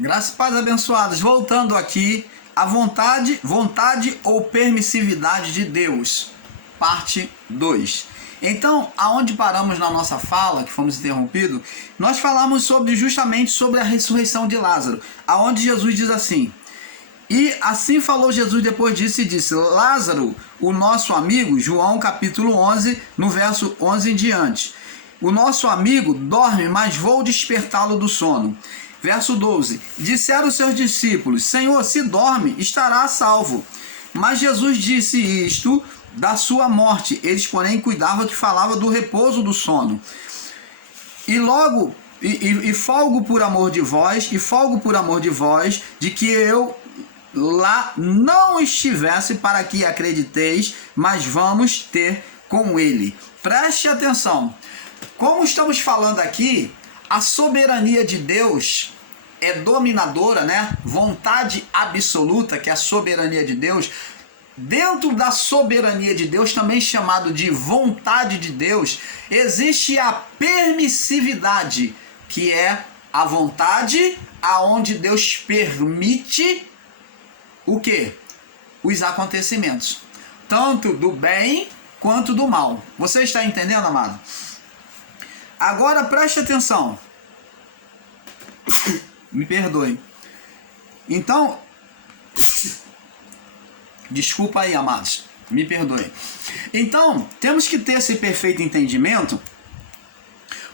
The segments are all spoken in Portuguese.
Graças e paz abençoados. Voltando aqui, a vontade ou permissividade de Deus, parte 2. Então, aonde paramos na nossa fala, que fomos interrompidos, nós falamos justamente sobre a ressurreição de Lázaro, aonde Jesus diz assim: e assim falou Jesus depois disso e disse: Lázaro, o nosso amigo, João capítulo 11, no verso 11 em diante, o nosso amigo dorme, mas vou despertá-lo do sono. Verso 12, disseram os seus discípulos: Senhor, se dorme, estará salvo. Mas Jesus disse isto da sua morte. Eles, porém, cuidavam que falava do repouso do sono. E logo, folgo por amor de vós, de que eu lá não estivesse, para que acrediteis, mas vamos ter com ele. Preste atenção. Como estamos falando aqui, a soberania de Deus é dominadora, né? Vontade absoluta, que é a soberania de Deus. Dentro da soberania de Deus, também chamado de vontade de Deus, existe a permissividade, que é a vontade aonde Deus permite o quê? Os acontecimentos, tanto do bem quanto do mal. Você está entendendo, amado? Agora preste atenção. Me perdoe. Então, desculpa aí, amados. Me perdoe. Então, temos que ter esse perfeito entendimento,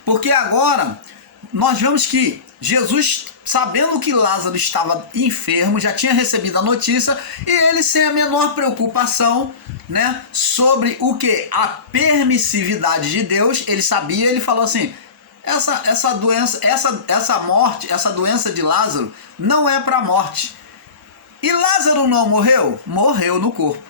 porque agora nós vemos que Jesus, sabendo que Lázaro estava enfermo, já tinha recebido a notícia, e ele, sem a menor preocupação, né, sobre o que? A permissividade de Deus, ele sabia, ele falou assim: essa doença, essa morte, essa doença de Lázaro não é para a morte. E Lázaro não morreu? Morreu no corpo.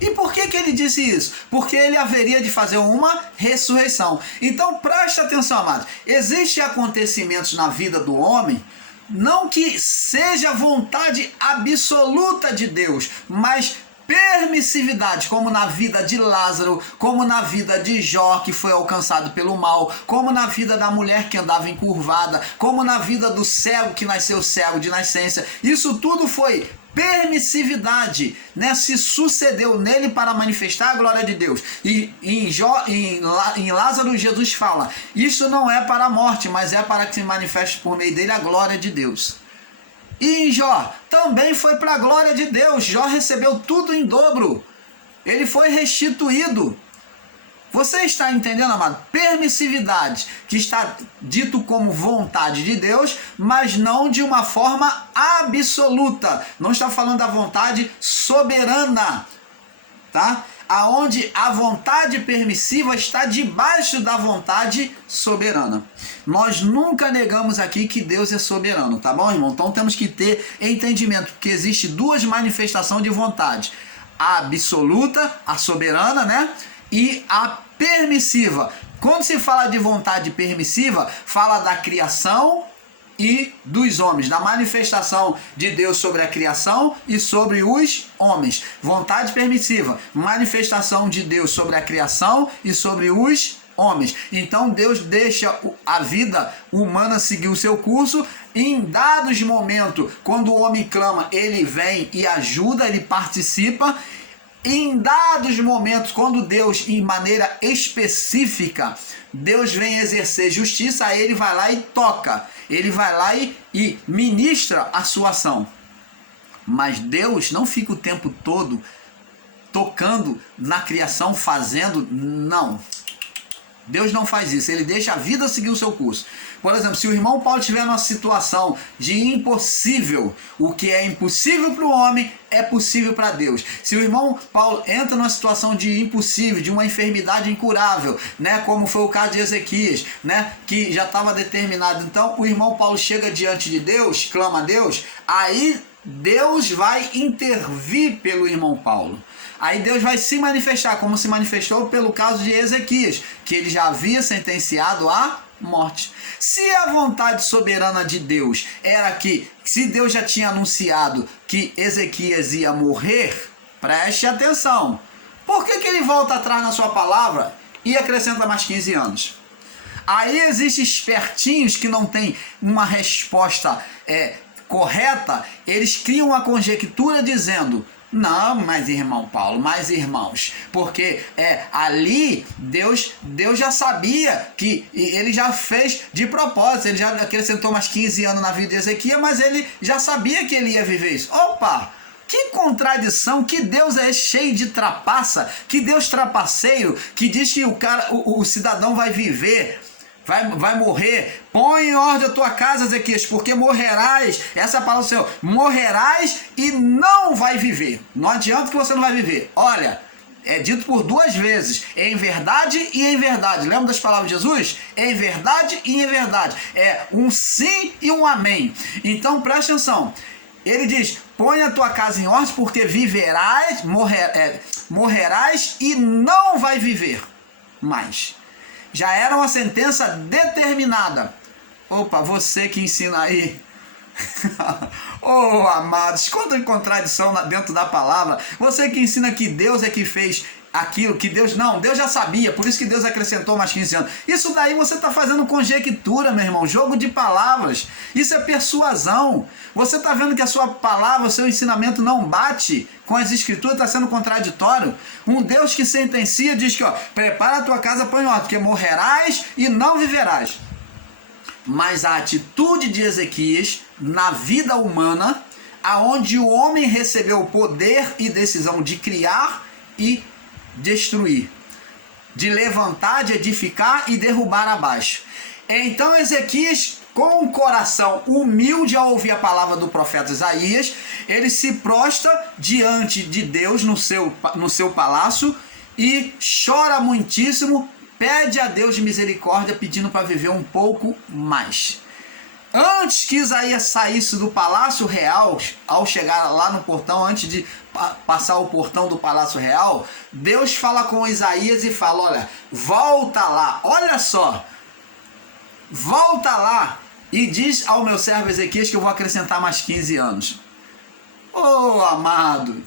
E por que ele disse isso? Porque ele haveria de fazer uma ressurreição. Então preste atenção, amados. Existem acontecimentos na vida do homem, não que seja vontade absoluta de Deus, mas permissividade, como na vida de Lázaro, como na vida de Jó, que foi alcançado pelo mal, como na vida da mulher que andava encurvada, como na vida do cego que nasceu cego de nascença. Isso tudo foi permissividade, né? Se sucedeu nele para manifestar a glória de Deus. E em Lázaro, Jesus fala: isso não é para a morte, mas é para que se manifeste por meio dele a glória de Deus. E em Jó também foi para a glória de Deus. Jó recebeu tudo em dobro. Ele foi restituído. Você está entendendo, amado? Permissividade, que está dito como vontade de Deus, mas não de uma forma absoluta. Não está falando da vontade soberana, tá? Aonde a vontade permissiva está debaixo da vontade soberana. Nós nunca negamos aqui que Deus é soberano, tá bom, irmão? Então temos que ter entendimento, porque existe duas manifestações de vontade: a absoluta, a soberana, né? E a permissiva. Quando se fala de vontade permissiva, fala da criação e dos homens, da manifestação de Deus sobre a criação e sobre os homens. Vontade permissiva, manifestação de Deus sobre a criação e sobre os homens. Então Deus deixa a vida humana seguir o seu curso. Em dados momentos, quando o homem clama, ele vem e ajuda, ele participa. Em dados momentos, quando Deus, em maneira específica, Deus vem exercer justiça, aí ele vai lá e toca. Ele vai lá e ministra a sua ação. Mas Deus não fica o tempo todo tocando na criação, fazendo, não. Deus não faz isso, ele deixa a vida seguir o seu curso. Por exemplo, se o irmão Paulo estiver numa situação de impossível, o que é impossível para o homem é possível para Deus. Se o irmão Paulo entra numa situação de impossível, de uma enfermidade incurável, né, como foi o caso de Ezequias, né, que já estava determinado, então o irmão Paulo chega diante de Deus, clama a Deus, aí Deus vai intervir pelo irmão Paulo. Aí Deus vai se manifestar, como se manifestou pelo caso de Ezequias, que ele já havia sentenciado a morte. Se a vontade soberana de Deus era que, se Deus já tinha anunciado que Ezequias ia morrer, preste atenção. Por que ele volta atrás na sua palavra e acrescenta mais 15 anos? Aí existem espertinhos que não têm uma resposta correta, eles criam uma conjectura dizendo: não, mas irmão Paulo, mais irmãos, porque ali Deus já sabia que ele já fez de propósito, ele já acrescentou mais 15 anos na vida de Ezequias, mas ele já sabia que ele ia viver isso. Opa! Que contradição, que Deus é cheio de trapaça, que Deus trapaceiro, que diz que o cidadão vai viver, vai morrer. Põe em ordem a tua casa, Ezequias, porque morrerás. Essa é a palavra do Senhor. Morrerás e não vai viver. Não adianta que você não vai viver. Olha, é dito por 2 vezes, em verdade e em verdade. Lembra das palavras de Jesus? Em verdade e em verdade. É um sim e um amém. Então preste atenção. Ele diz: põe a tua casa em ordem, porque viverás, morrerás e não vai viver mais. Já era uma sentença determinada. Opa, você que ensina aí. Oh, amados, quanta contradição dentro da palavra. Você que ensina que Deus é que fez aquilo, que Deus já sabia, por isso que Deus acrescentou mais 15 anos. Isso daí você está fazendo conjectura, meu irmão, jogo de palavras. Isso é persuasão. Você está vendo que a sua palavra, o seu ensinamento não bate com as escrituras, está sendo contraditório. Um Deus que sentencia diz que, prepara a tua casa, põe em ordem, porque morrerás e não viverás. Mas a atitude de Ezequias na vida humana, aonde o homem recebeu o poder e decisão de criar e destruir, de levantar, de edificar e derrubar abaixo. Então Ezequias, com um coração humilde ao ouvir a palavra do profeta Isaías, ele se prostra diante de Deus no seu palácio e chora muitíssimo, pede a Deus de misericórdia, pedindo para viver um pouco mais. Antes que Isaías saísse do palácio real, ao chegar lá no portão, antes de passar o portão do palácio real, Deus fala com Isaías e fala: olha, volta lá, olha só, volta lá e diz ao meu servo Ezequias que eu vou acrescentar mais 15 anos. Oh, amado,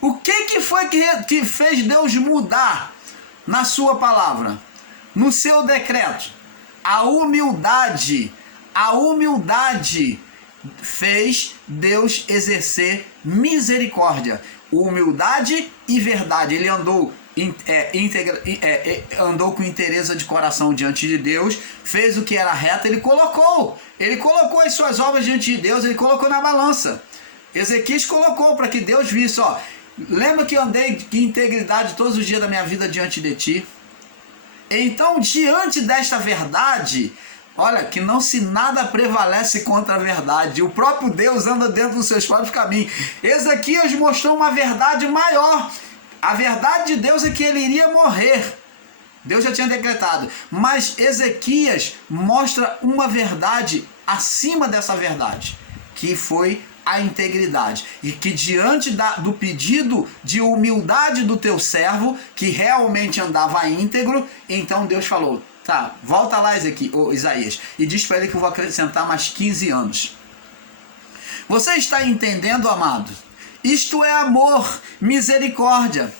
o que foi que fez Deus mudar na sua palavra, no seu decreto? A humildade fez Deus exercer misericórdia, humildade e verdade. Ele andou com inteireza de coração diante de Deus, fez o que era reto, ele colocou as suas obras diante de Deus, ele colocou na balança. Ezequias colocou para que Deus visse: lembra que eu andei em integridade todos os dias da minha vida diante de ti? Então, diante desta verdade, olha, que não se nada prevalece contra a verdade. O próprio Deus anda dentro dos seus próprios caminhos. Ezequias mostrou uma verdade maior. A verdade de Deus é que ele iria morrer. Deus já tinha decretado. Mas Ezequias mostra uma verdade acima dessa verdade, que foi a integridade. E que diante do pedido de humildade do teu servo, que realmente andava íntegro, então Deus falou: tá, volta lá, Isaías, e diz para ele que eu vou acrescentar mais 15 anos. Você está entendendo, amado? Isto é amor, misericórdia.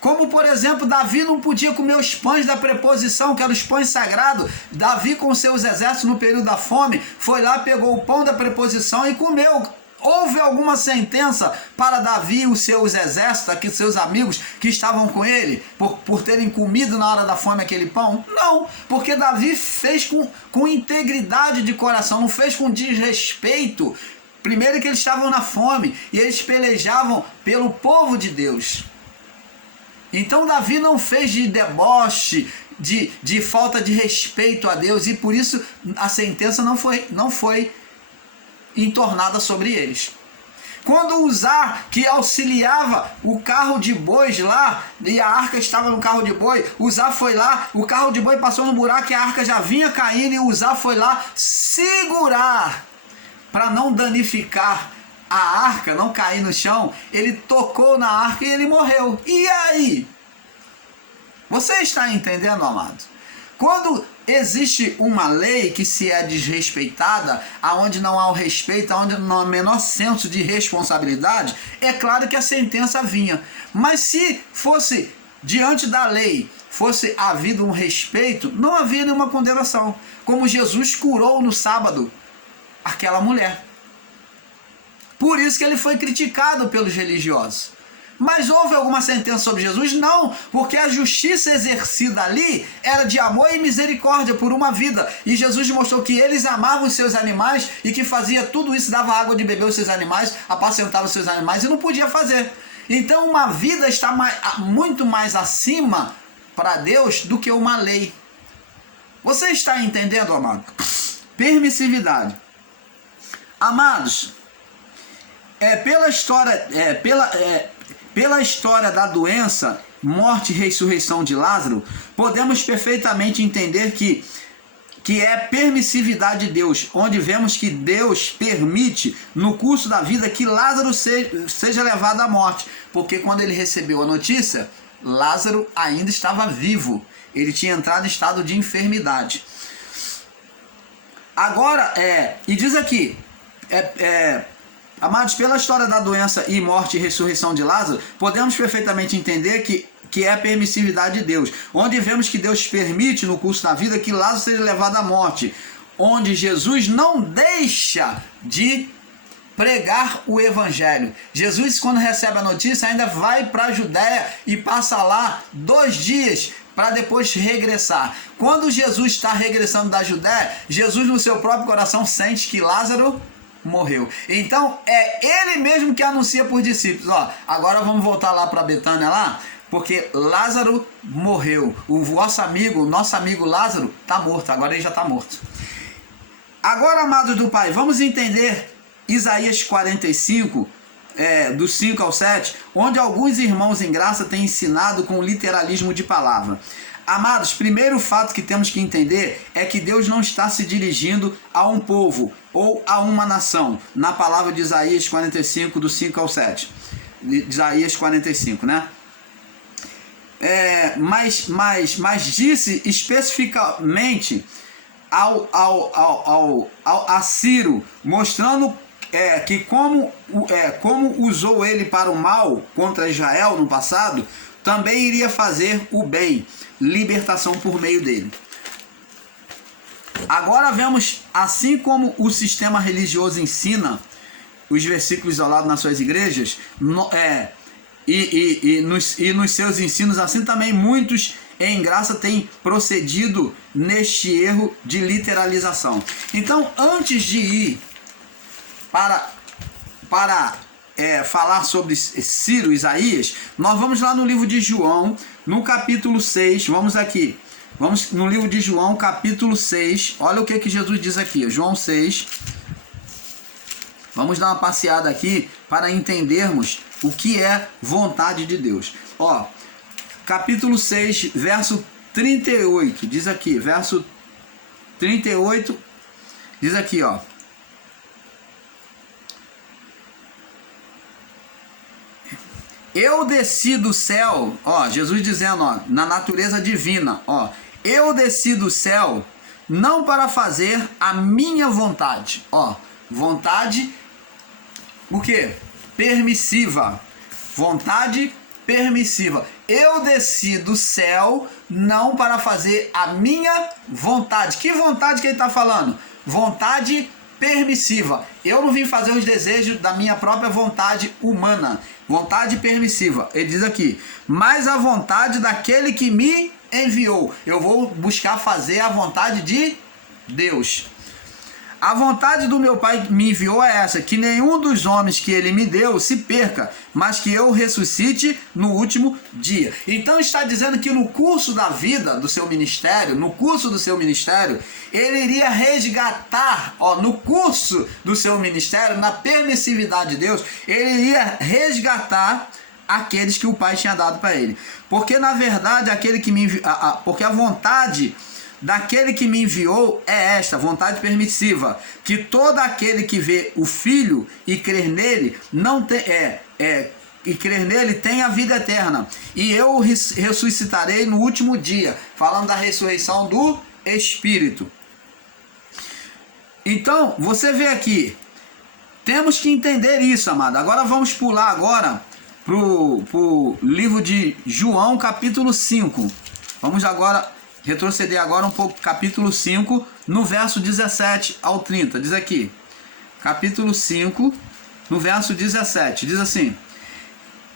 Como, por exemplo, Davi não podia comer os pães da preposição, que eram os pães sagrados. Davi, com seus exércitos no período da fome, foi lá, pegou o pão da preposição e comeu. Houve alguma sentença para Davi e os seus exércitos, seus amigos que estavam com ele, por terem comido na hora da fome aquele pão? Não, porque Davi fez com integridade de coração, não fez com desrespeito. Primeiro que eles estavam na fome e eles pelejavam pelo povo de Deus. Então Davi não fez de deboche, de falta de respeito a Deus, e por isso a sentença não foi entornada sobre eles. Quando Uzá, que auxiliava o carro de bois lá, e a arca estava no carro de boi, Uzá foi lá, o carro de boi passou no buraco e a arca já vinha caindo, e Uzá foi lá segurar para não danificar a arca, não cair no chão. Ele tocou na arca e ele morreu. E aí? Você está entendendo, amado? Quando existe uma lei que se é desrespeitada, aonde não há o respeito, aonde não há o menor senso de responsabilidade, é claro que a sentença vinha. Mas se fosse diante da lei, fosse havido um respeito, não havia nenhuma condenação. Como Jesus curou no sábado aquela mulher. Por isso que ele foi criticado pelos religiosos. Mas houve alguma sentença sobre Jesus? Não, porque a justiça exercida ali era de amor e misericórdia por uma vida. E Jesus mostrou que eles amavam os seus animais e que fazia tudo isso, dava água de beber aos seus animais, apacentava os seus animais e não podia fazer. Então uma vida está muito mais acima para Deus do que uma lei. Você está entendendo, amado? Permissividade. Amados, pela história da doença, morte e ressurreição de Lázaro, podemos perfeitamente entender que é permissividade de Deus, onde vemos que Deus permite no curso da vida que Lázaro seja levado à morte, porque quando ele recebeu a notícia, Lázaro ainda estava vivo, ele tinha entrado em estado de enfermidade. Agora, e diz aqui, amados, pela história da doença e morte e ressurreição de Lázaro, podemos perfeitamente entender que é a permissividade de Deus, onde vemos que Deus permite no curso da vida que Lázaro seja levado à morte, onde Jesus não deixa de pregar o evangelho. Jesus, quando recebe a notícia, ainda vai para a Judéia e passa lá 2 dias para depois regressar. Quando Jesus está regressando da Judéia, Jesus no seu próprio coração sente que Lázaro morreu. Então é ele mesmo que anuncia por discípulos, agora vamos voltar lá para Betânia lá, porque Lázaro morreu. O nosso amigo Lázaro está morto, agora ele já está morto. Agora, amados do Pai, vamos entender Isaías 45, do 5 ao 7, onde alguns irmãos em graça têm ensinado com literalismo de palavra. Amados, primeiro fato que temos que entender é que Deus não está se dirigindo a um povo ou a uma nação, na palavra de Isaías 45, do 5 ao 7. Isaías 45, né? Mas disse especificamente a Ciro, mostrando que como usou ele para o mal contra Israel no passado, também iria fazer o bem, libertação por meio dele. Agora vemos, assim como o sistema religioso ensina, os versículos isolados nas suas igrejas, nos seus ensinos, assim também muitos em graça têm procedido neste erro de literalização. Então, antes de ir para falar sobre Ciro, Isaías, nós vamos lá no livro de João, no capítulo 6, vamos no livro de João, capítulo 6, olha o que Jesus diz aqui, João 6, vamos dar uma passeada aqui para entendermos o que é vontade de Deus. Capítulo 6, verso 38, diz aqui, verso 38, diz aqui, eu desci do céu, Jesus dizendo, na natureza divina, eu desci do céu não para fazer a minha vontade, vontade, o quê? Permissiva, vontade permissiva. Eu desci do céu não para fazer a minha vontade. Que vontade que ele está falando? Vontade permissiva. Eu não vim fazer os desejos da minha própria vontade humana. Vontade permissiva. Ele diz aqui, mas a vontade daquele que me enviou. Eu vou buscar fazer a vontade de Deus. A vontade do meu Pai que me enviou é essa, que nenhum dos homens que ele me deu se perca, mas que eu ressuscite no último dia. Então está dizendo que no curso da vida do seu ministério, ele iria resgatar, no curso do seu ministério, na permissividade de Deus, ele iria resgatar aqueles que o Pai tinha dado para ele. Porque na verdade porque a vontade daquele que me enviou é esta, vontade permissiva, que todo aquele que vê o Filho e crer nele tem a vida eterna, e eu ressuscitarei no último dia, falando da ressurreição do Espírito. Então, você vê aqui, temos que entender isso, amado. Agora vamos pular agora pro livro de João, capítulo 5. Vamos retroceder agora um pouco, capítulo 5, no verso 17 ao 30. Diz aqui, capítulo 5, no verso 17. Diz assim: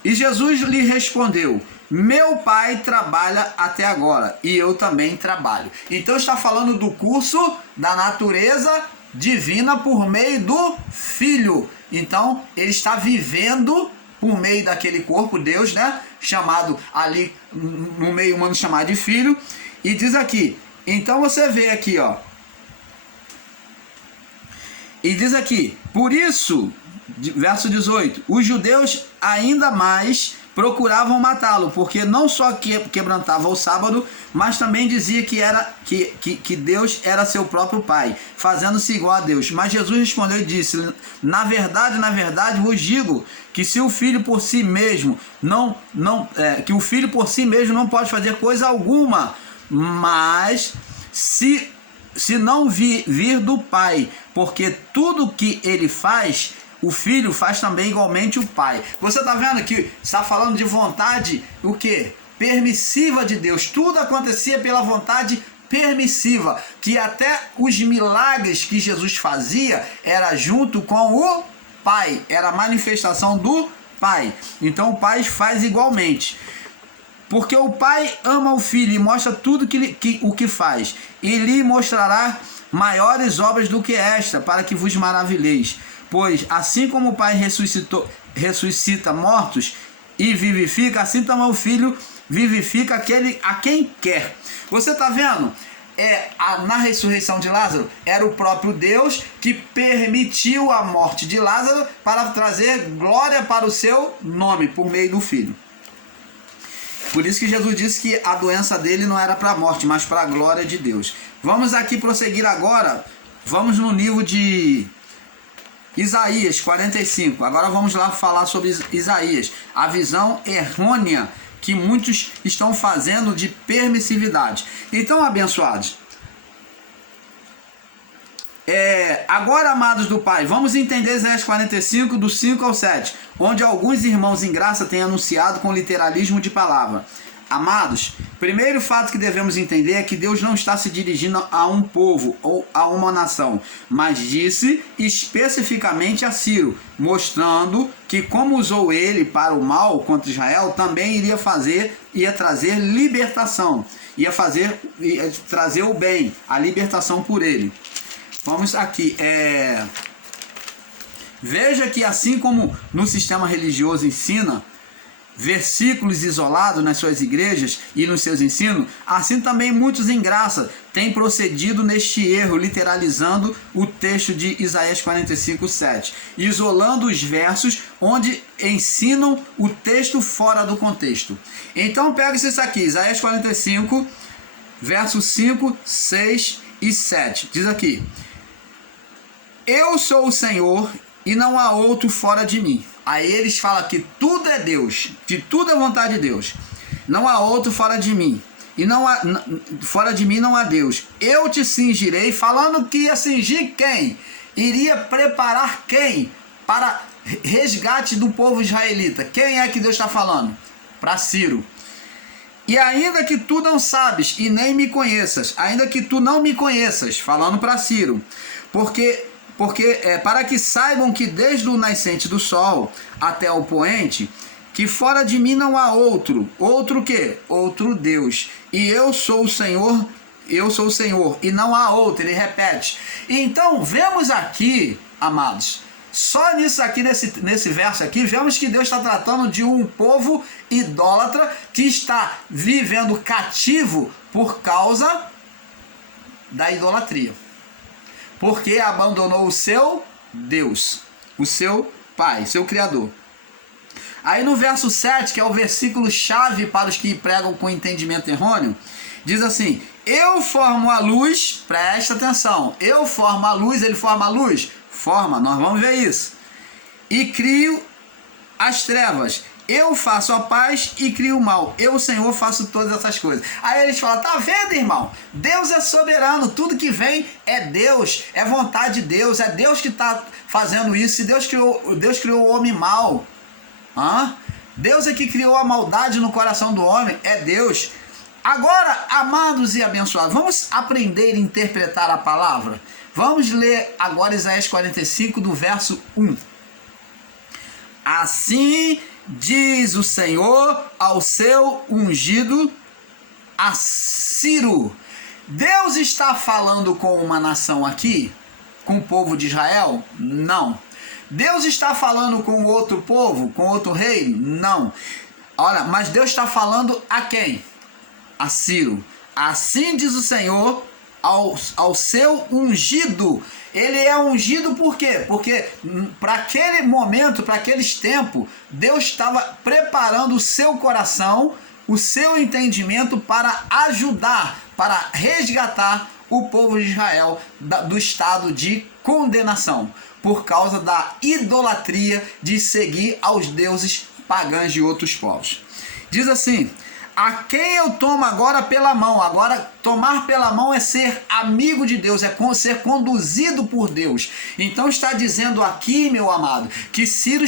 e Jesus lhe respondeu: meu pai trabalha até agora e eu também trabalho. Então está falando do curso da natureza divina por meio do Filho. Então ele está vivendo por meio daquele corpo, Deus, né? Chamado ali no meio humano chamado de Filho. E diz aqui, então você vê aqui, ó. E diz aqui, por isso, verso 18, os judeus ainda mais procuravam matá-lo, porque não só quebrantava o sábado, mas também dizia que Deus era seu próprio Pai, fazendo-se igual a Deus. Mas Jesus respondeu e disse: na verdade, vos digo que se o filho por si mesmo que o filho por si mesmo não pode fazer coisa alguma, mas se não vir do Pai, porque tudo que ele faz, o Filho faz também igualmente o Pai. Você está vendo que está falando de vontade, o que? Permissiva de Deus. Tudo acontecia pela vontade permissiva, que até os milagres que Jesus fazia era junto com o Pai, era a manifestação do Pai. Então o Pai faz igualmente. Porque o Pai ama o Filho e mostra tudo o que faz, e lhe mostrará maiores obras do que esta, para que vos maravilheis. Pois assim como o Pai ressuscita mortos e vivifica, assim também o Filho vivifica aquele a quem quer. Você está vendo? Na ressurreição de Lázaro, era o próprio Deus que permitiu a morte de Lázaro para trazer glória para o seu nome, por meio do Filho. Por isso que Jesus disse que a doença dele não era para a morte, mas para a glória de Deus. Vamos aqui prosseguir agora. Vamos no livro de Isaías 45. Agora vamos lá falar sobre Isaías. A visão errônea que muitos estão fazendo de permissividade. Então, abençoados, agora, amados do Pai, vamos entender Isaías 45, do 5 ao 7, onde alguns irmãos em graça têm anunciado com literalismo de palavra. Amados, primeiro fato que devemos entender é que Deus não está se dirigindo a um povo ou a uma nação, mas disse especificamente a Ciro, mostrando que como usou ele para o mal contra Israel, também ia trazer libertação, ia trazer o bem, a libertação por ele. Vamos aqui, veja que assim como no sistema religioso ensina versículos isolados nas suas igrejas e nos seus ensinos, assim também muitos em graça têm procedido neste erro, literalizando o texto de Isaías 45, 7, isolando os versos onde ensinam o texto fora do contexto. Então pega isso aqui, Isaías 45, versos 5, 6 e 7, diz aqui: eu sou o Senhor e não há outro fora de mim. Aí eles falam que tudo é Deus, que tudo é vontade de Deus. Não há outro fora de mim. E fora de mim não há Deus. Eu te cingirei, falando que ia cingir quem? Iria preparar quem? Para resgate do povo israelita. Quem é que Deus está falando? Para Ciro. E ainda que tu não sabes e nem me conheças, ainda que tu não me conheças, falando para Ciro, porque para que saibam que desde o nascente do sol até o poente, que fora de mim não há outro quê? Outro Deus. E eu sou o Senhor, e não há outro. Ele repete. Então, vemos aqui, amados, só nisso aqui, nesse verso aqui, vemos que Deus está tratando de um povo idólatra que está vivendo cativo por causa da idolatria. Porque abandonou o seu Deus, o seu Pai, seu Criador. Aí no verso 7, que é o versículo chave para os que pregam com entendimento errôneo, diz assim: eu formo a luz, presta atenção, eu formo a luz, ele forma a luz? Forma, nós vamos ver isso. E crio as trevas. Eu faço a paz e crio o mal. Eu, Senhor, faço todas essas coisas. Aí eles falam: tá vendo, irmão? Deus é soberano. Tudo que vem é Deus. É vontade de Deus. É Deus que está fazendo isso. Se Deus criou o homem mau. Deus é que criou a maldade no coração do homem. É Deus. Agora, amados e abençoados, vamos aprender a interpretar a palavra? Vamos ler agora Isaías 45, do verso 1. Assim diz o Senhor ao seu ungido, a Ciro. Deus está falando com uma nação aqui? Com o povo de Israel? Não. Deus está falando com outro povo? Com outro rei? Não. Olha, mas Deus está falando a quem? A Ciro. Assim diz o Senhor ao seu ungido. Ele é ungido por quê? Porque para aquele momento, para aqueles tempos, Deus estava preparando o seu coração, o seu entendimento para ajudar, para resgatar o povo de Israel do estado de condenação, por causa da idolatria de seguir aos deuses pagãos de outros povos. Diz assim: a quem eu tomo agora pela mão. Agora, tomar pela mão é ser amigo de Deus, é ser conduzido por Deus. Então está dizendo aqui, meu amado, que Ciro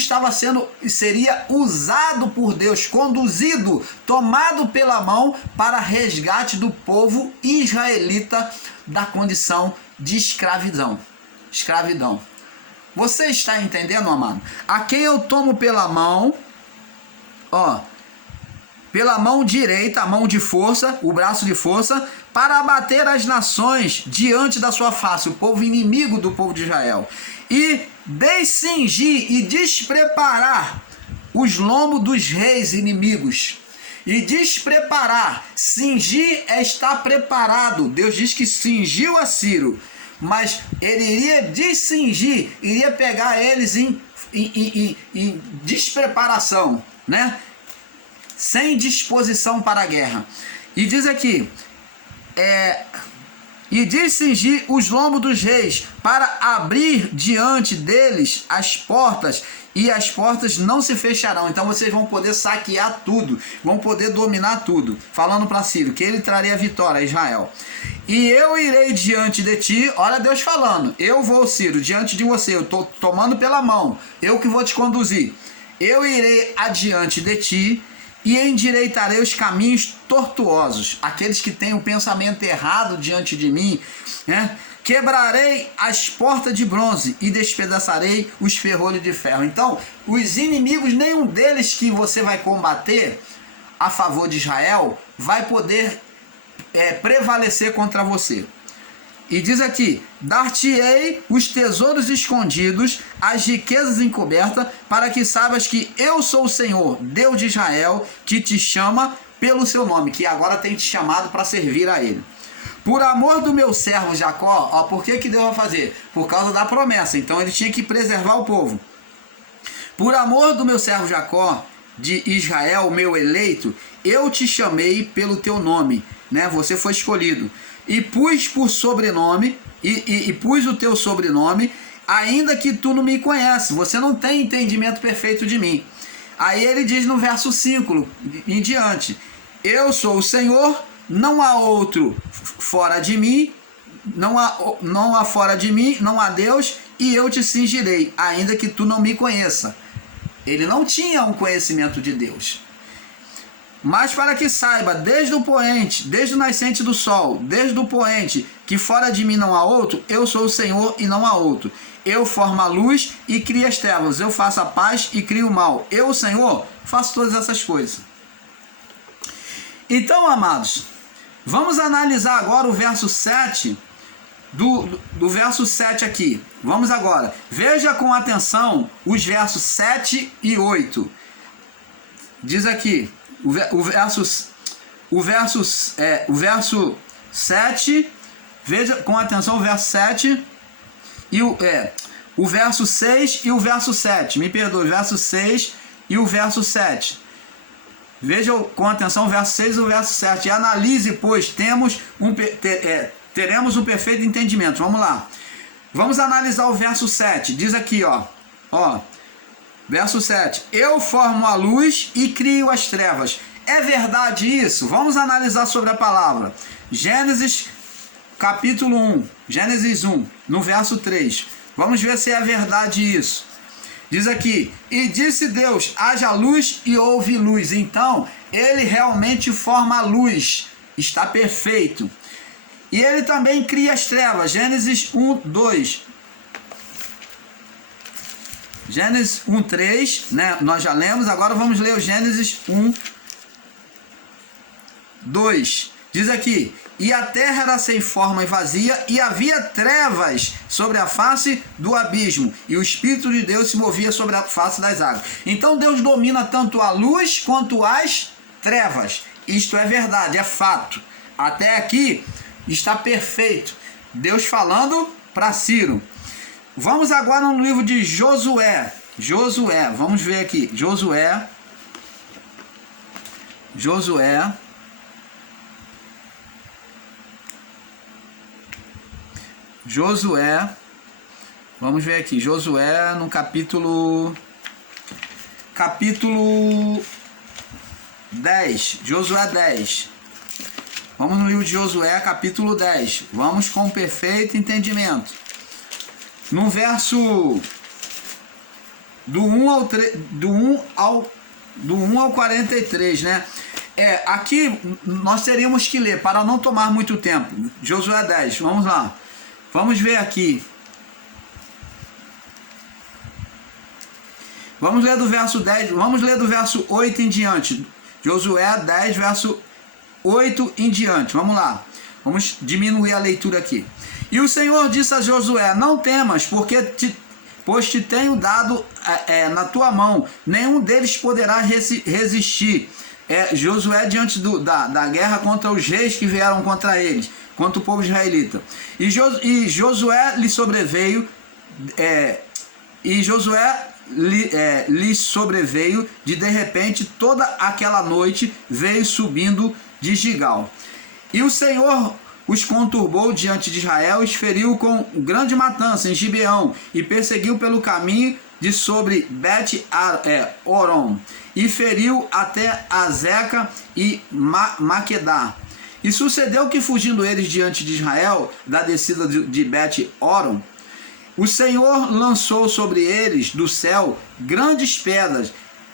seria usado por Deus, conduzido, tomado pela mão para resgate do povo israelita da condição de escravidão. Você está entendendo, amado? A quem eu tomo pela mão, pela mão direita, a mão de força, o braço de força, para abater as nações diante da sua face, o povo inimigo do povo de Israel, e descingir e despreparar os lombos dos reis inimigos. E despreparar, cingir é estar preparado. Deus diz que cingiu a Ciro, mas ele iria descingir, iria pegar eles em despreparação, né? Sem disposição para a guerra. E diz aqui, e descingir os lombos dos reis, para abrir diante deles as portas, e as portas não se fecharão. Então vocês vão poder saquear tudo, vão poder dominar tudo. Falando para Ciro que ele traria vitória a Israel. E eu irei diante de ti, olha Deus falando, eu vou, Ciro, diante de você, eu estou tomando pela mão, eu que vou te conduzir. Eu irei adiante de ti, e endireitarei os caminhos tortuosos, aqueles que têm o pensamento errado diante de mim, né? Quebrarei as portas de bronze e despedaçarei os ferrolhos de ferro. Então, os inimigos, nenhum deles que você vai combater a favor de Israel, vai poder prevalecer contra você. E diz aqui, dar-te-ei os tesouros escondidos, as riquezas encobertas, para que saibas que eu sou o Senhor, Deus de Israel, que te chama pelo seu nome, que agora tem te chamado para servir a ele. Por amor do meu servo Jacó, por que Deus vai fazer? Por causa da promessa, então ele tinha que preservar o povo. Por amor do meu servo Jacó, de Israel, meu eleito, eu te chamei pelo teu nome, né? Você foi escolhido. E pus por sobrenome, e pus o teu sobrenome, ainda que tu não me conheces, você não tem entendimento perfeito de mim. Aí ele diz no verso 5 em diante, eu sou o Senhor, não há outro fora de mim, não há fora de mim, não há Deus, e eu te cingirei, ainda que tu não me conheça. Ele não tinha um conhecimento de Deus. Mas para que saiba, desde o poente, desde o nascente do sol, desde o poente, que fora de mim não há outro, eu sou o Senhor e não há outro. Eu formo a luz e crio as trevas, eu faço a paz e crio o mal. Eu, o Senhor, faço todas essas coisas. Então, amados, vamos analisar agora o verso 7, do verso 7 aqui. Vamos agora, veja com atenção os versos 7 e 8. Diz aqui, o verso 7, veja com atenção o verso 7 e o verso 6 e o verso 7, me perdoe, o verso 6 e o verso 7. Veja com atenção o verso 6 e o verso 7. E analise, pois teremos um perfeito entendimento. Vamos lá. Vamos analisar o verso 7. Diz aqui, verso 7. Eu formo a luz e crio as trevas. É verdade isso? Vamos analisar sobre a palavra. Gênesis capítulo 1. Gênesis 1, no verso 3. Vamos ver se é verdade isso. Diz aqui, e disse Deus, haja luz e houve luz. Então, ele realmente forma a luz. Está perfeito. E ele também cria as trevas. Gênesis 1, 2. Gênesis 1:3, né? Nós já lemos, agora vamos ler o Gênesis 1:2. Diz aqui: e a terra era sem forma e vazia, e havia trevas sobre a face do abismo, e o Espírito de Deus se movia sobre a face das águas. Então Deus domina tanto a luz quanto as trevas. Isto é verdade, é fato. Até aqui está perfeito. Deus falando para Ciro. Vamos agora no livro de Josué. Josué, vamos ver aqui. Josué. Vamos ver aqui. Josué no capítulo 10. Josué 10. Vamos no livro de Josué, capítulo 10. Vamos com perfeito entendimento. No verso do 1 ao 43, né? Aqui nós teríamos que ler para não tomar muito tempo. Josué 10, vamos lá. Vamos ver aqui. Vamos ler do verso 10, vamos ler do verso 8 em diante. Josué 10, verso 8 em diante. Vamos lá. Vamos diminuir a leitura aqui. E o Senhor disse a Josué: não temas, pois te tenho dado na tua mão, nenhum deles poderá resistir. Josué diante da guerra contra os reis que vieram contra eles, contra o povo israelita. E Josué lhe sobreveio, lhe sobreveio de repente, toda aquela noite veio subindo de Gigal. E o Senhor os conturbou diante de Israel, os feriu com grande matança em Gibeão, e perseguiu pelo caminho de sobre Bet-Oron, e feriu até Azeca e Maquedá. E sucedeu que, fugindo eles diante de Israel, da descida de Bet-Oron, o Senhor lançou sobre eles do céu grandes pedras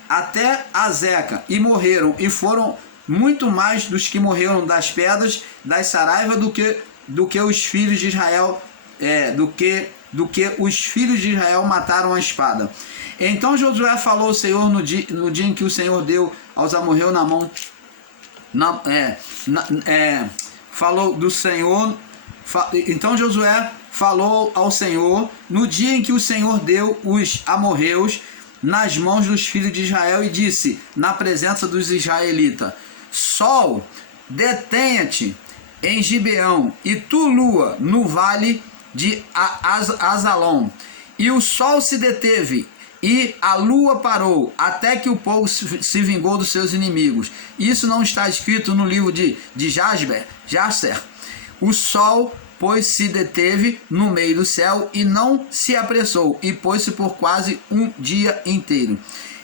até Azeca, e morreram, e foram muito mais dos que morreram das pedras das Saraiva do que os filhos de Israel, do que os filhos de Israel mataram a espada. Então Josué falou ao Senhor no dia em que o Senhor deu aos amorreus na mão, falou do Senhor. Então Josué falou ao Senhor no dia em que o Senhor deu os amorreus nas mãos dos filhos de Israel, e disse na presença dos israelitas: Sol, detenha-te em Gibeão, e tu, lua, no vale de Azalon. E o sol se deteve, e a lua parou, até que o povo se vingou dos seus inimigos. Isso não está escrito no livro de Jasser. O sol, pois, se deteve no meio do céu, e não se apressou, e pôs-se por quase um dia inteiro.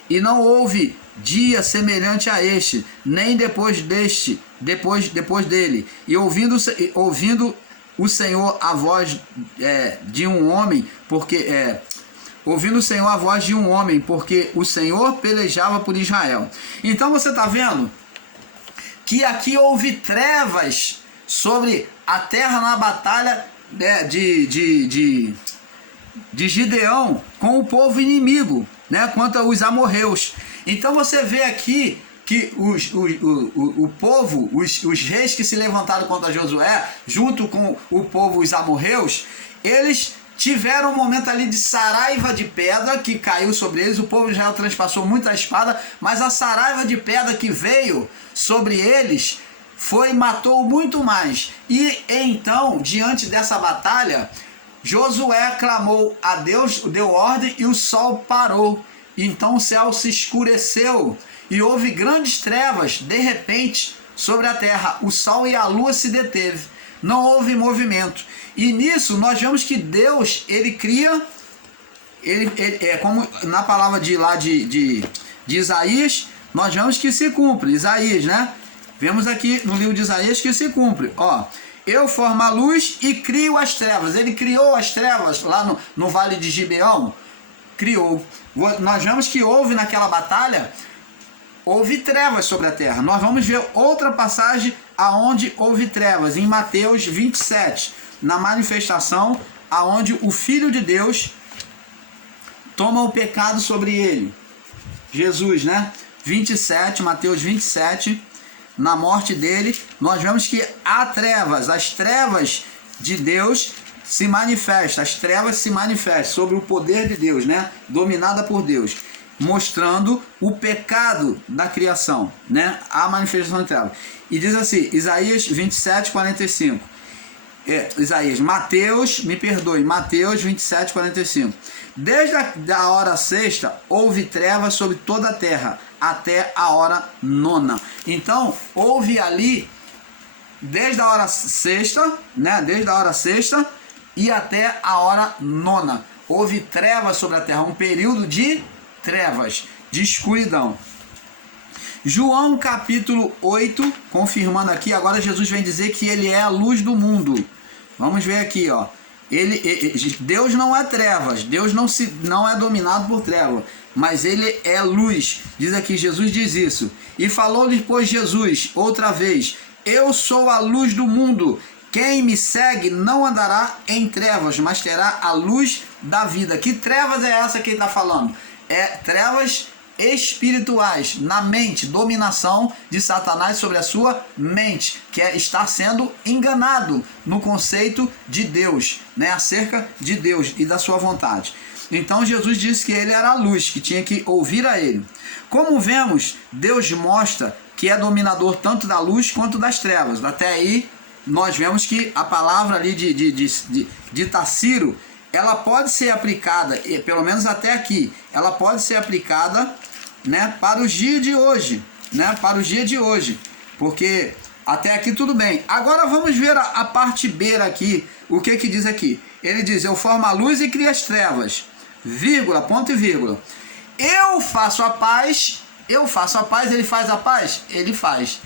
E não houve dia semelhante a este, nem depois dele. E ouvindo o Senhor a voz de um homem, porque o Senhor pelejava por Israel. Então você está vendo que aqui houve trevas sobre a terra na batalha de Gideão com o povo inimigo, né, contra os amorreus. Então você vê aqui que o povo, os reis que se levantaram contra Josué, junto com o povo, os amorreus, eles tiveram um momento ali de saraiva de pedra que caiu sobre eles. O povo de Israel transpassou muito a espada, mas a saraiva de pedra que veio sobre eles matou muito mais. E então, diante dessa batalha, Josué clamou a Deus, deu ordem, e o sol parou. Então o céu se escureceu e houve grandes trevas de repente sobre a terra. O sol e a lua se deteve, não houve movimento. E nisso nós vemos que Deus, ele cria, como na palavra de Isaías, nós vemos que se cumpre. Isaías, né? Vemos aqui no livro de Isaías que se cumpre. Eu formo a luz e crio as trevas. Ele criou as trevas lá no vale de Gibeão. Criou. Nós vemos que houve naquela batalha, houve trevas sobre a terra. Nós vamos ver outra passagem aonde houve trevas, em Mateus 27, na manifestação, aonde o Filho de Deus toma o pecado sobre ele. Jesus, né? 27, Mateus 27, na morte dele, nós vemos que há trevas, as trevas de Deus se manifestam, as trevas se manifestam sobre o poder de Deus, né? Dominada por Deus, mostrando o pecado da criação, né? A manifestação de trevas. E diz assim, Isaías 27, 45. Mateus 27, 45. Desde a hora sexta houve trevas sobre toda a terra, até a hora nona. Então, houve ali, desde a hora sexta, né? Desde a hora sexta e até a hora nona. Houve trevas sobre a terra, um período de trevas, de escuridão. João capítulo 8, confirmando aqui, agora Jesus vem dizer que ele é a luz do mundo. Vamos ver aqui, ó. Deus não é trevas, Deus não é dominado por trevas, mas ele é luz. Diz aqui, Jesus diz isso. E falou-lhe, pois, Jesus, outra vez: eu sou a luz do mundo. Quem me segue não andará em trevas, mas terá a luz da vida. Que trevas é essa que ele está falando? É trevas espirituais, na mente, dominação de Satanás sobre a sua mente, que é estar sendo enganado no conceito de Deus, né, acerca de Deus e da sua vontade. Então Jesus disse que ele era a luz, que tinha que ouvir a ele. Como vemos, Deus mostra que é dominador tanto da luz quanto das trevas. Até aí nós vemos que a palavra ali de Tarsilo, ela pode ser aplicada, pelo menos até aqui, ela pode ser aplicada, né, para os dias de hoje, né, para os dias de hoje, porque até aqui tudo bem. Agora vamos ver a parte B aqui, o que diz aqui. Ele diz: eu formo a luz e crio as trevas, vírgula, ponto e vírgula. Eu faço a paz, ele faz a paz? Ele faz.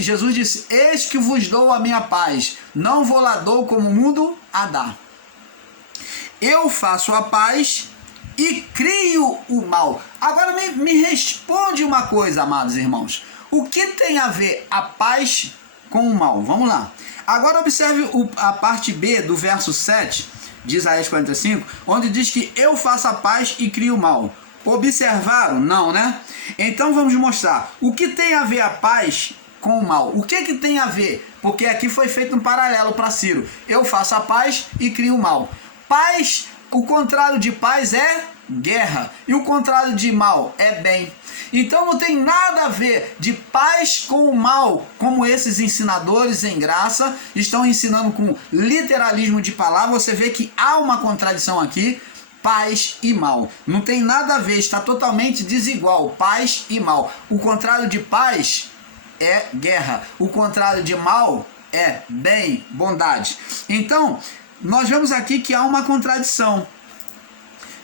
Jesus disse: eis que vos dou a minha paz, não vou lá dou como o mundo a dá. Eu faço a paz e crio o mal. Agora me responde uma coisa, amados irmãos. O que tem a ver a paz com o mal? Vamos lá. Agora observe a parte B do verso 7 de Isaías 45, onde diz que eu faço a paz e crio o mal. Observaram? Não, né? Então vamos mostrar. O que tem a ver a paz com o mal? O que tem a ver? Porque aqui foi feito um paralelo para Ciro. Eu faço a paz e crio o mal. Paz, o contrário de paz é guerra, e o contrário de mal é bem. Então não tem nada a ver de paz com o mal, como esses ensinadores em graça estão ensinando com literalismo de palavra. Você vê que há uma contradição aqui, paz e mal. Não tem nada a ver, está totalmente desigual, paz e mal. O contrário de paz é guerra, o contrário de mal é bem, bondade. Então, nós vemos aqui que há uma contradição.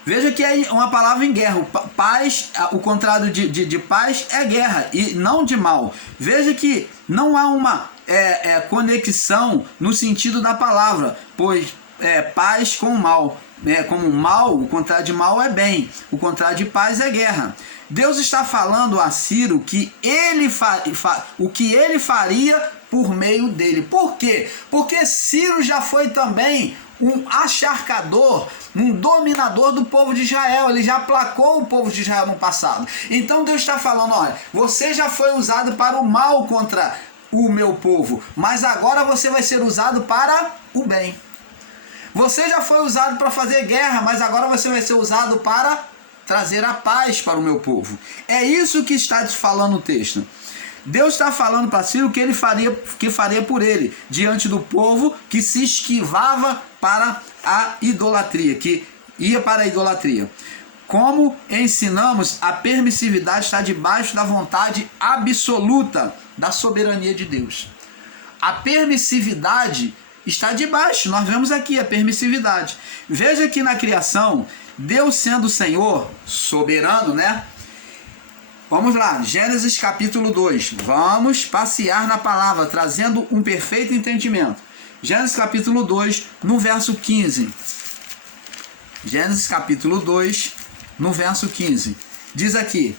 Veja que é uma palavra em guerra. Paz, o contrário de paz é guerra e não de mal. Veja que não há uma conexão no sentido da palavra, pois paz com mal. Como mal, o contrário de mal é bem, o contrário de paz é guerra. Deus está falando a Ciro que o que ele faria por meio dele. Por quê? Porque Ciro já foi também um acharcador, um dominador do povo de Israel. Ele já aplacou o povo de Israel no passado. Então Deus está falando: olha, você já foi usado para o mal contra o meu povo, mas agora você vai ser usado para o bem. Você já foi usado para fazer guerra, mas agora você vai ser usado para trazer a paz para o meu povo. É isso que está falando o texto. Deus está falando para Ciro que ele faria por ele, diante do povo que se esquivava para a idolatria, que ia para a idolatria. Como ensinamos, a permissividade está debaixo da vontade absoluta da soberania de Deus. A permissividade está debaixo, nós vemos aqui a permissividade. Veja que na criação, Deus sendo o Senhor soberano, né? Vamos lá, Gênesis capítulo 2. Vamos passear na palavra, trazendo um perfeito entendimento. Gênesis capítulo 2, no verso 15. Gênesis capítulo 2, no verso 15. Diz aqui,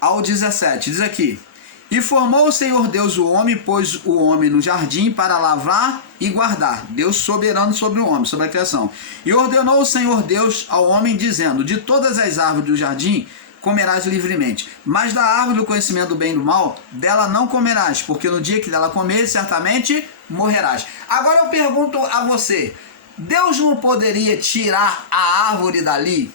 ao 17, diz aqui: E formou o Senhor Deus o homem, pôs o homem no jardim para lavrar e guardar. Deus soberano sobre o homem, sobre a criação. E ordenou o Senhor Deus ao homem, dizendo: de todas as árvores do jardim comerás livremente, mas da árvore do conhecimento do bem e do mal, dela não comerás, porque no dia que dela comeres, certamente morrerás. Agora eu pergunto a você, Deus não poderia tirar a árvore dali?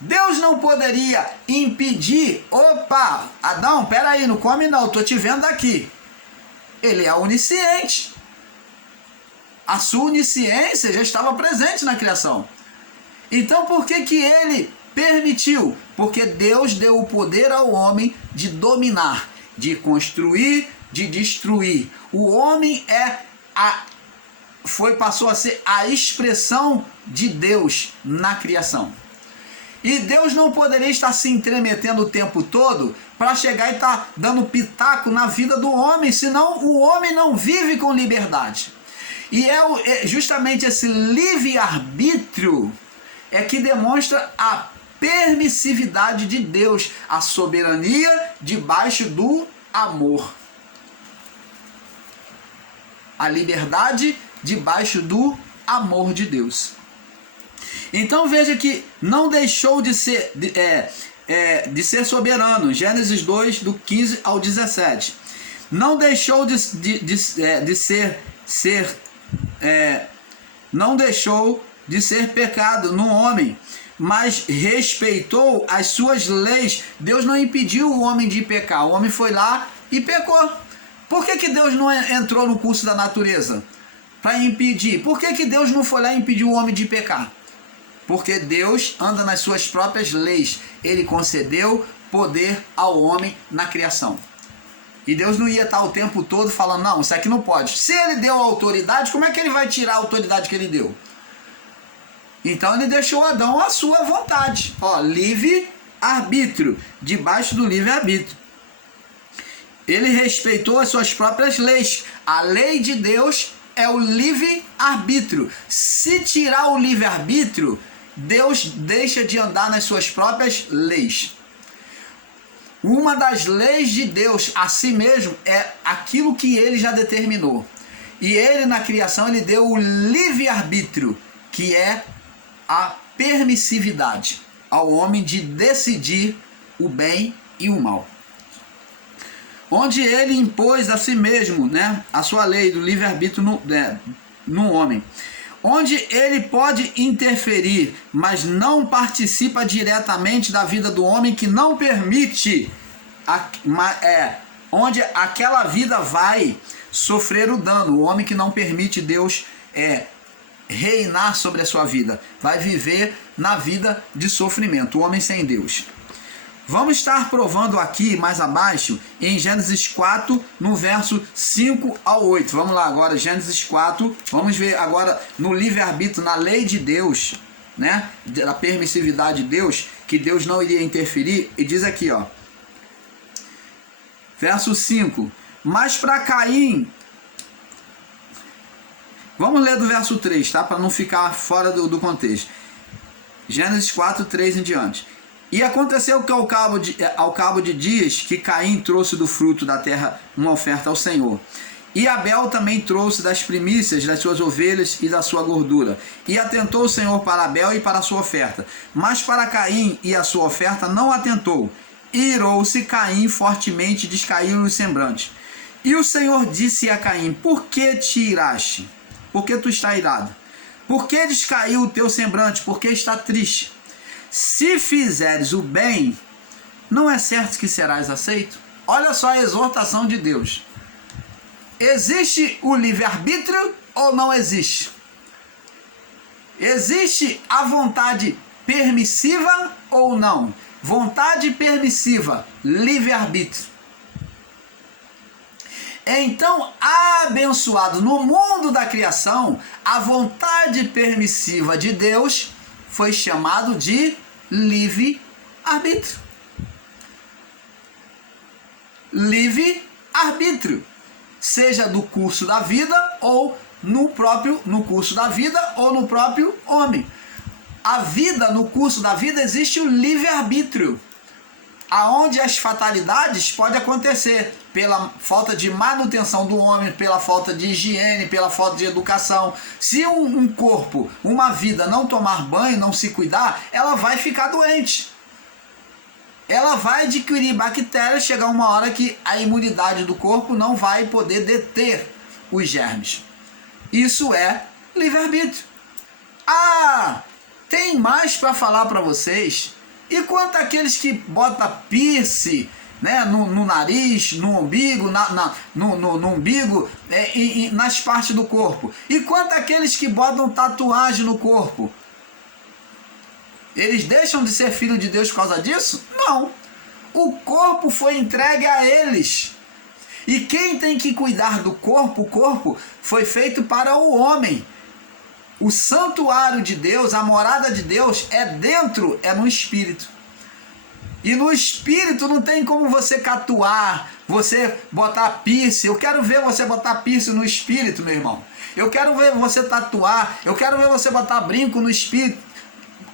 Deus não poderia impedir? Opa, Adão, peraí, não come não, estou te vendo aqui. Ele é onisciente. A sua onisciência já estava presente na criação. Então por que que ele permitiu? Porque Deus deu o poder ao homem de dominar, de construir, de destruir. O homem passou a ser a expressão de Deus na criação. E Deus não poderia estar se intrometendo o tempo todo para chegar e estar dando pitaco na vida do homem, senão o homem não vive com liberdade. E é justamente esse livre-arbítrio que demonstra a permissividade de Deus, a soberania debaixo do amor. A liberdade debaixo do amor de Deus. Então veja que não deixou de ser soberano. Gênesis 2, do 15 ao 17. Não deixou não deixou de ser pecado no homem, mas respeitou as suas leis. Deus não impediu o homem de pecar. O homem foi lá e pecou. Por que Deus não entrou no curso da natureza para impedir? Por que Deus não foi lá e impediu o homem de pecar? Porque Deus anda nas suas próprias leis. Ele concedeu poder ao homem na criação. E Deus não ia estar o tempo todo falando, não, isso aqui não pode. Se ele deu a autoridade, como é que ele vai tirar a autoridade que ele deu? Então ele deixou Adão à sua vontade. Ó, livre-arbítrio, debaixo do livre-arbítrio. Ele respeitou as suas próprias leis. A lei de Deus é o livre-arbítrio. Se tirar o livre-arbítrio, Deus deixa de andar nas suas próprias leis. Uma das leis de Deus a si mesmo é aquilo que ele já determinou. E ele na criação ele deu o livre-arbítrio, que é a permissividade ao homem de decidir o bem e o mal. Onde ele impôs a si mesmo, a sua lei do livre-arbítrio no homem. Onde ele pode interferir, mas não participa diretamente da vida do homem, que não permite, onde aquela vida vai sofrer o dano. O homem que não permite Deus reinar sobre a sua vida, vai viver na vida de sofrimento, o homem sem Deus. Vamos estar provando aqui mais abaixo em Gênesis 4, no verso 5 ao 8. Vamos lá agora, Gênesis 4. Vamos ver agora no livre-arbítrio, na lei de Deus, da permissividade de Deus, que Deus não iria interferir. E diz aqui, ó, verso 5. Mas para Caim... Vamos ler do verso 3, tá? Para não ficar fora do contexto. Gênesis 4, 3 em diante. E aconteceu que ao cabo de dias que Caim trouxe do fruto da terra uma oferta ao Senhor. E Abel também trouxe das primícias das suas ovelhas e da sua gordura. E atentou o Senhor para Abel e para a sua oferta. Mas para Caim e a sua oferta não atentou. Irou-se Caim fortemente e descaiu o semblante. E o Senhor disse a Caim: por que te iraste? Por que tu está irado? Por que descaiu o teu semblante? Por que está triste? Se fizeres o bem, não é certo que serás aceito? Olha só a exortação de Deus. Existe o livre-arbítrio ou não existe? Existe a vontade permissiva ou não? Vontade permissiva, livre-arbítrio. Então, abençoado, no mundo da criação, a vontade permissiva de Deus foi chamado de livre-arbítrio. Livre-arbítrio. Seja do curso da vida ou no curso da vida ou no próprio homem. A vida, no curso da vida, existe o livre-arbítrio. aonde as fatalidades podem acontecer pela falta de manutenção do homem, pela falta de higiene, pela falta de educação. Se um corpo, uma vida não tomar banho, não se cuidar, ela vai ficar doente. Ela vai adquirir bactérias, chegar uma hora que a imunidade do corpo não vai poder deter os germes. Isso é livre-arbítrio. Ah, tem mais para falar para vocês. E quanto àqueles que botam piercing, né, no nariz, no umbigo, no umbigo, nas partes do corpo? E quanto àqueles que botam tatuagem no corpo? Eles deixam de ser filho de Deus por causa disso? Não. O corpo foi entregue a eles. E quem tem que cuidar do corpo, o corpo foi feito para o homem. O santuário de Deus, a morada de Deus é dentro, é no espírito. E no espírito não tem como você tatuar, você botar piercing. Eu quero ver você botar piercing no espírito, meu irmão. Eu quero ver você tatuar, eu quero ver você botar brinco no espírito.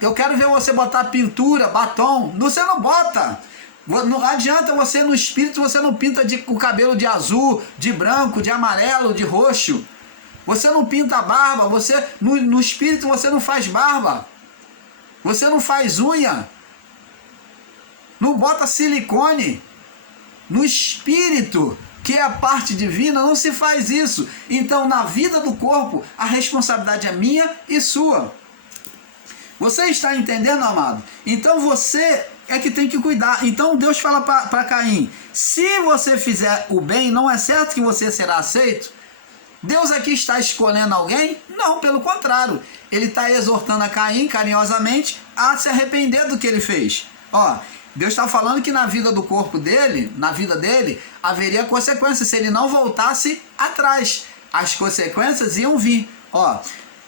Eu quero ver você botar pintura, batom. Você não bota. Não adianta você no espírito, você não pinta o cabelo de azul, de branco, de amarelo, de roxo. Você não pinta a barba, no espírito você não faz barba. Você não faz unha. Não bota silicone. No espírito, que é a parte divina, não se faz isso. Então, na vida do corpo, a responsabilidade é minha e sua. Você está entendendo, amado? Então você é que tem que cuidar. Então Deus fala para Caim: se você fizer o bem, não é certo que você será aceito? Deus aqui está escolhendo alguém? Não, pelo contrário. Ele está exortando a Caim carinhosamente a se arrepender do que ele fez. Ó, Deus está falando que na vida do corpo dele, na vida dele, haveria consequências se ele não voltasse atrás. As consequências iam vir. Ó,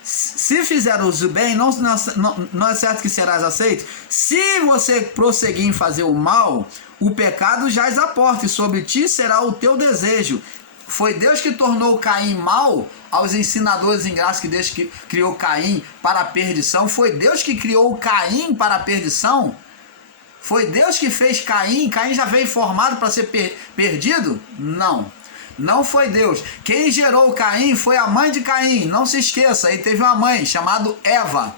se fizeres o bem, não é certo que serás aceito. Se você prosseguir em fazer o mal, o pecado jaz à porta, e sobre ti será o teu desejo. Foi Deus que tornou Caim mau aos ensinadores em graça, que Deus que criou Caim para a perdição. Foi Deus que criou Caim para a perdição. Foi Deus que fez Caim. Caim já veio formado para ser perdido? Não. Não foi Deus. Quem gerou Caim foi a mãe de Caim. Não se esqueça, ele teve uma mãe chamada Eva,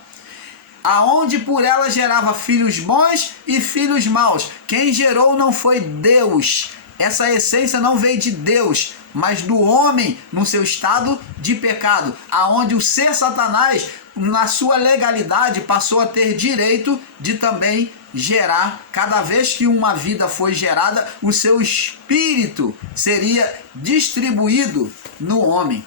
aonde por ela gerava filhos bons e filhos maus. Quem gerou não foi Deus. Essa essência não veio de Deus, mas do homem no seu estado de pecado, aonde o ser Satanás, na sua legalidade, passou a ter direito de também gerar. Cada vez que uma vida foi gerada, o seu espírito seria distribuído no homem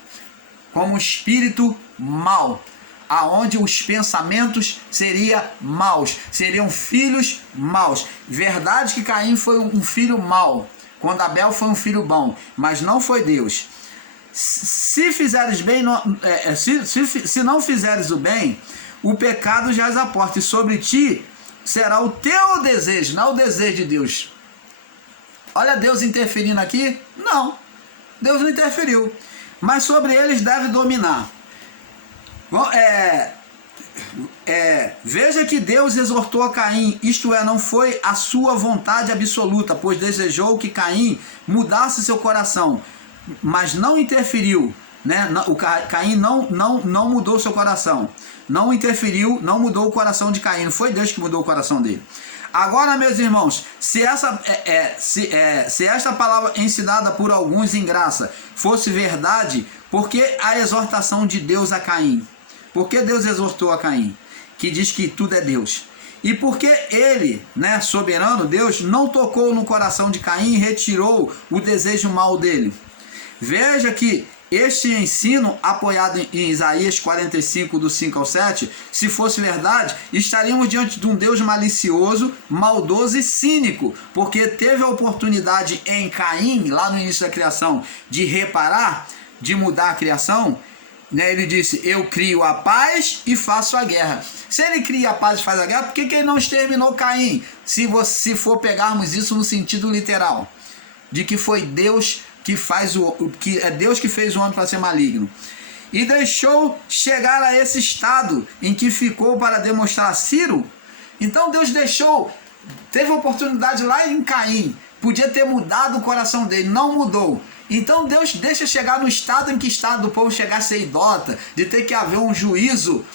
como espírito mau, aonde os pensamentos seriam maus, seriam filhos maus. Verdade que Caim foi um filho mau, quando Abel foi um filho bom, mas não foi Deus. Se fizeres bem, se não fizeres o bem, o pecado jaz à porta, e sobre ti será o teu desejo, não o desejo de Deus. Olha Deus interferindo aqui? Não, Deus não interferiu. Mas sobre eles deve dominar. Veja que Deus exortou a Caim, isto é, não foi a sua vontade absoluta, pois desejou que Caim mudasse seu coração, mas não interferiu, né? O Caim não mudou seu coração, não interferiu, não mudou o coração de Caim, não foi Deus que mudou o coração dele. Agora, meus irmãos, se esta palavra ensinada por alguns em graça fosse verdade, por que a exortação de Deus a Caim? Por que Deus exortou a Caim? Que diz que tudo é Deus. E por que ele, né, soberano Deus, não tocou no coração de Caim e retirou o desejo mau dele? Veja que este ensino, apoiado em Isaías 45, do 5 ao 7, se fosse verdade, estaríamos diante de um Deus malicioso, maldoso e cínico, porque teve a oportunidade em Caim, lá no início da criação, de reparar, de mudar a criação, né? Ele disse: eu crio a paz e faço a guerra. Se ele cria a paz e faz a guerra, por que ele não exterminou Caim? Se for pegarmos isso no sentido literal, de que foi Deus que é Deus que fez o homem para ser maligno, e deixou chegar a esse estado em que ficou para demonstrar a Ciro. Então Deus deixou teve oportunidade lá em Caim, podia ter mudado o coração dele, não mudou. Então Deus deixa chegar no estado em que estado do povo chegar a ser idólatra, de ter que haver um juízo,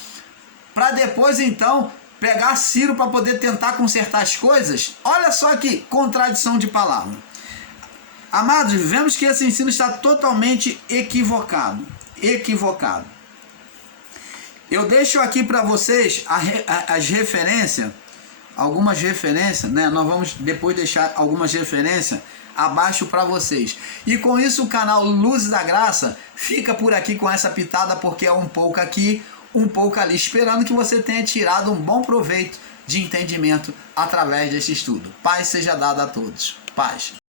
para depois então pegar Ciro para poder tentar consertar as coisas. Olha só que contradição de palavra. Amados, vemos que esse ensino está totalmente equivocado. Equivocado. Eu deixo aqui para vocês as referências, algumas referências, né? Nós vamos depois deixar algumas referências abaixo para vocês. E com isso o canal Luzes da Graça fica por aqui com essa pitada, porque é um pouco aqui, um pouco ali, esperando que você tenha tirado um bom proveito de entendimento através desse estudo. Paz seja dada a todos. Paz.